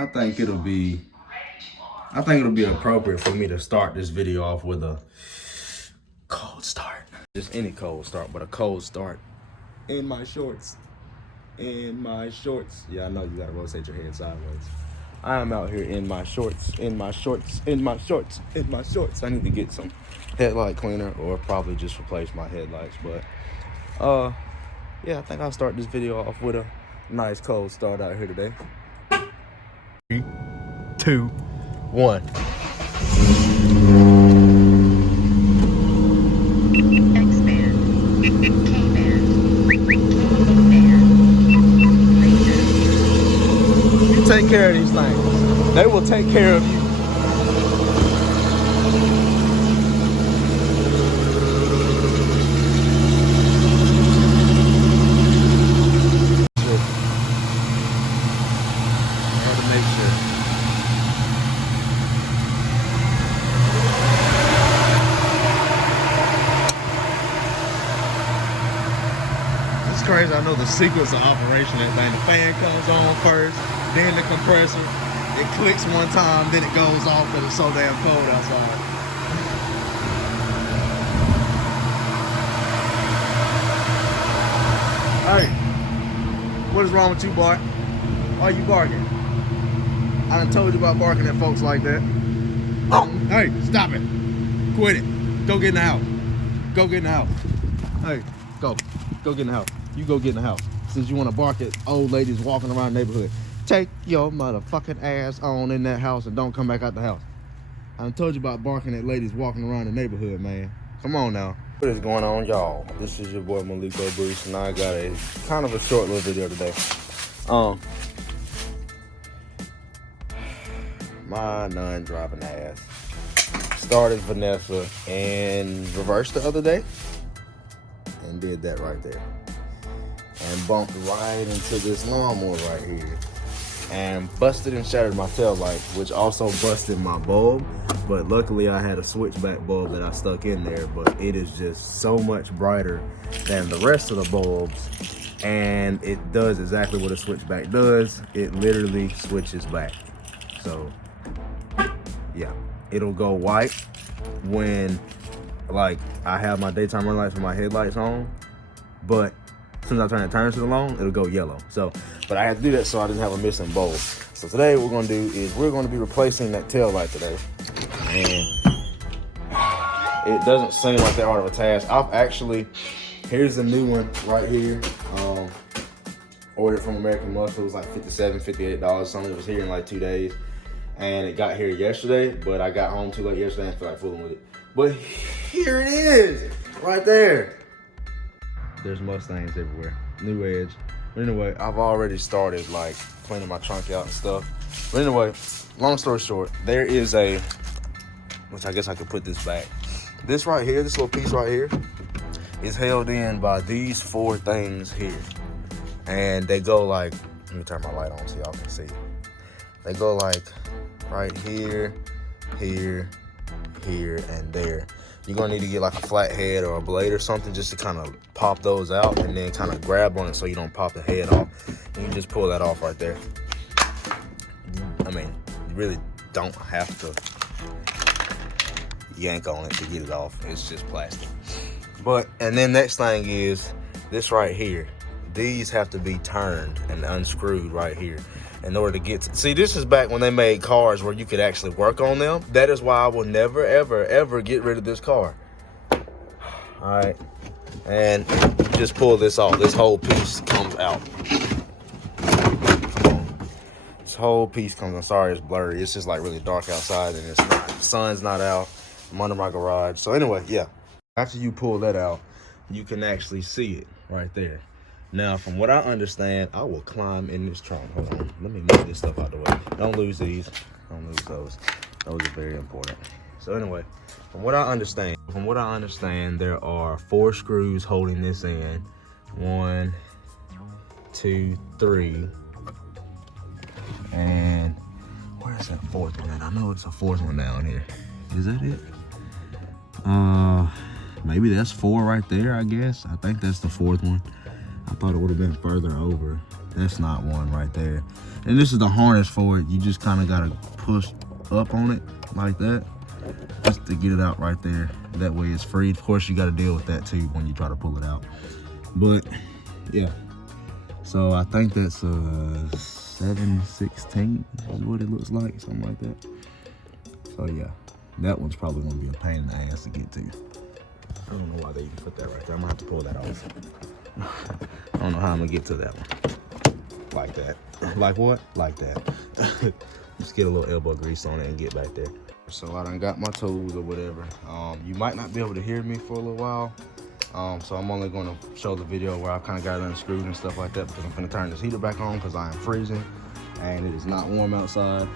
I think it'll be appropriate for me to start this video off with a cold start. Just any cold start, but a cold start in my shorts. In my shorts. Yeah, I know you gotta rotate your head sideways. I am out here in my shorts, in my shorts, in my shorts, in my shorts. I need to get some headlight cleaner or probably just replace my headlights. But yeah, I think I'll start this video off with a nice cold start out here today. 3, 2, 1. You take care of these things. They will take care of you. It's crazy. I know the sequence of operation and everything. The fan comes on first, then the compressor. It clicks one time, then it goes off because it's so damn cold outside. Hey, what is wrong with you, Bart? Why are you barking? I done told you about barking at folks like that. Hey, stop it. Quit it. Go get in the house. Go get in the house. Hey, go. Go get in the house. You go get in the house. Since you want to bark at old ladies walking around the neighborhood. Take your motherfucking ass on in that house and don't come back out the house. I done told you about barking at ladies walking around the neighborhood, man. Come on now. What is going on, y'all? This is your boy Maliko Bruce, and I got a kind of a short little video today. My non-driving ass started Vanessa in reverse the other day and did that right there and bumped right into this lawnmower right here and busted and shattered my tail light, which also busted my bulb. But luckily I had a switchback bulb that I stuck in there, but it is just so much brighter than the rest of the bulbs, and it does exactly what a switchback does. It literally switches back. So yeah, it'll go white when like I have my daytime running lights with my headlights on, but as soon as I turn the turn signal on, it'll go yellow. So, but I had to do that so I didn't have a missing bulb. So today what we're gonna do is we're gonna be replacing that tail light today. And it doesn't seem like that hard of a task. I've actually, here's the new one right here. Ordered from American Muscle. It was like $57, $58. Something was here in like 2 days. And it got here yesterday, but I got home too late yesterday and I feel like fooling with it. But here it is, right there. There's Mustangs everywhere. New Edge. But anyway, I've already started like cleaning my trunk out and stuff. But anyway, long story short, there is a, which I guess I could put this back. This right here, this little piece right here, is held in by these 4 things here. And they go like, let me turn my light on so y'all can see. They go like right here, here, here, and there. You're gonna need to get like a flat head or a blade or something just to kind of pop those out and then kind of grab on it so you don't pop the head off. And you just pull that off right there. I mean, you really don't have to yank on it to get it off. It's just plastic. But, and then next thing is this right here. These have to be turned and unscrewed right here in order to get to, see, this is back when they made cars where you could actually work on them. That is why I will never, ever, ever get rid of this car. All right, and you just pull this off. This whole piece comes out. Come on. This whole piece comes, I'm sorry it's blurry. It's just like really dark outside and it's not, the sun's not out. I'm under my garage. So anyway, yeah. After you pull that out, you can actually see it right there. Now, from what I understand, I will climb in this trunk. Hold on. Let me move this stuff out the way. Don't lose these. Don't lose those. Those are very important. So anyway, from what I understand, there are 4 screws holding this in. 1, 2, 3. And where's that 4th one at? I know it's a 4th one down here. Is that it? Maybe that's 4 right there, I guess. I think that's the 4th one. I thought it would have been further over. That's not one right there. And this is the harness for it. You just kind of got to push up on it like that just to get it out right there. That way it's free. Of course, you got to deal with that too when you try to pull it out. But yeah, so I think that's a 7/16 is what it looks like, something like that. So yeah, that one's probably gonna be a pain in the ass to get to. I don't know why they even put that right there. I'm gonna have to pull that off. I don't know how I'm gonna get to that one. Like that. Like what? Like that. Just get a little elbow grease on it and get back there. So I done got my tools or whatever. You might not be able to hear me for a little while. So I'm only gonna show the video where I kind of got it unscrewed and stuff like that, because I'm gonna turn this heater back on because I am freezing and it is not warm outside.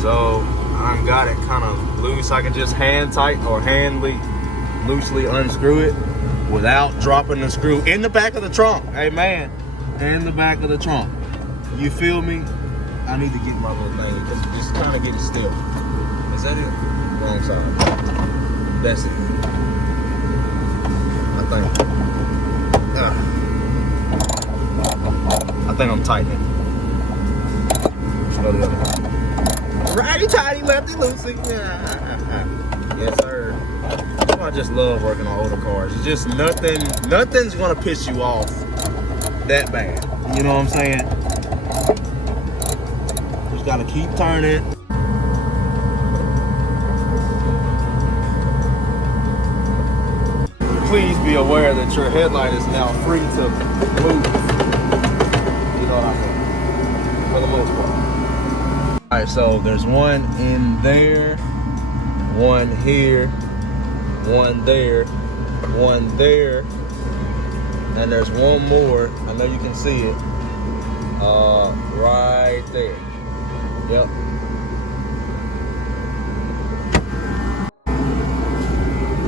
So I got it kind of loose. I can just hand tight or loosely unscrew it without dropping the screw in the back of the trunk. Hey man, in the back of the trunk. You feel me? I need to get my little thing because it's kind of getting still. Is that it? Wrong side. That's it. I think I'm tightening. Let's go the other way. Righty tighty, lefty loosey. Yes sir. I just love working on older cars. It's just nothing's gonna piss you off that bad. You know what I'm saying? Just gotta keep turning. Please be aware that your headlight is now free to move. You know what I mean? For the most part. All right, so there's one in there, one here, one there, and there's one more. I know you can see it. Right there. Yep.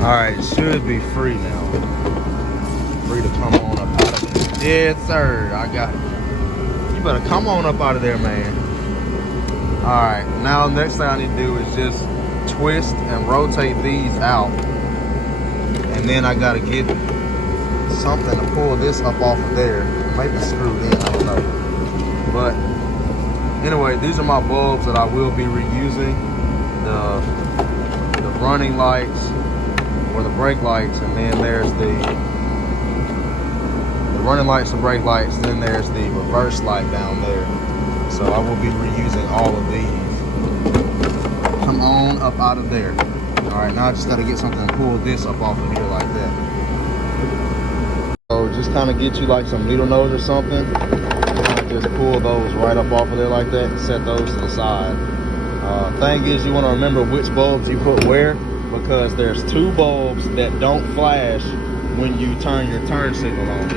All right, it should be free now. Free to come on up out of it. Yes, sir. I got it. You better come on up out of there, man. All right, now next thing I need to do is just twist and rotate these out. And then I gotta get something to pull this up off of there. It might be screwed in, I don't know. But anyway, these are my bulbs that I will be reusing. The running lights or the brake lights, and then there's the running lights, the brake lights, and then there's the reverse light down there. So I will be reusing all of these. Come on up out of there. All right, now I just gotta get something to pull this up off of here like that. So just kind of get you like some needle nose or something. Just pull those right up off of there like that and set those to the side. Thing is, you want to remember which bulbs you put where, because there's two bulbs that don't flash when you turn your turn signal on.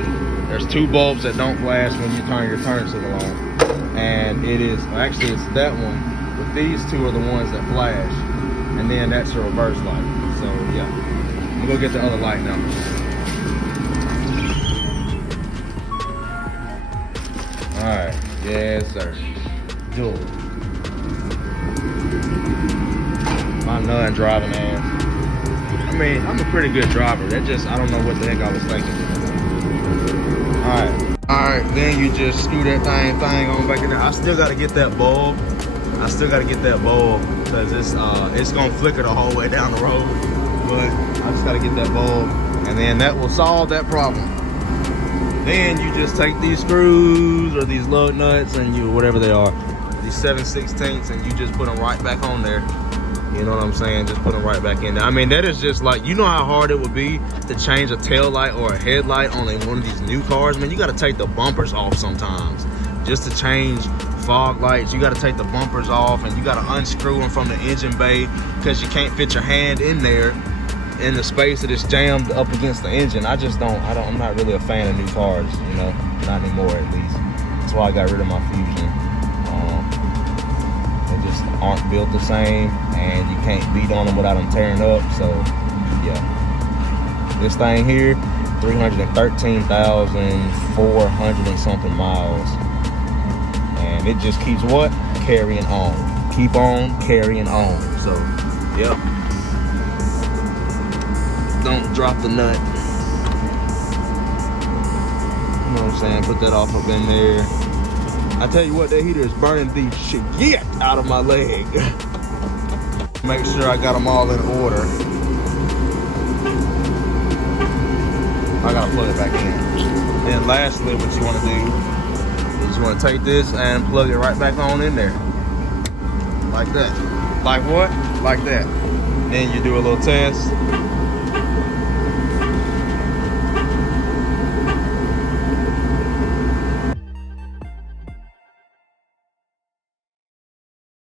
There's two bulbs that don't flash when you turn your turn signal on. And it is, actually it's that one, but these two are the ones that flash. And then that's the reverse light. So yeah, I'm gonna go get the other light now. All right, yes sir. Good. My non-driving ass. I mean, I'm a pretty good driver. That just, I don't know what the heck I was thinking. All right, then you just screw that thing on back in there. I still gotta get that bulb. Because it's gonna flicker the whole way down the road. But I just gotta get that bulb, and then that will solve that problem. Then you just take these screws or these lug nuts and whatever they are, these 7/16, and you just put them right back on there. You know what I'm saying? Just put them right back in there. I mean, that is just like, you know how hard it would be to change a tail light or a headlight on one of these new cars? Man, you gotta take the bumpers off sometimes. Just to change fog lights, you gotta take the bumpers off, and you gotta unscrew them from the engine bay because you can't fit your hand in there in the space that is jammed up against the engine. I'm not really a fan of new cars, you know, not anymore at least. That's why I got rid of my Fusion. They just aren't built the same, and you can't beat on them without them tearing up. So yeah, this thing here, 313,400 and something miles, and it just keeps what? Carrying on. Keep on carrying on. So yep. don't drop the nut. You know what I'm saying? Put that off up in there. I tell you what, that heater is burning the shit out of my leg. Make sure I got them all in order. I gotta plug it back in. Then lastly, what you wanna do is you wanna take this and plug it right back on in there. Like that. Like what? Like that. Then you do a little test.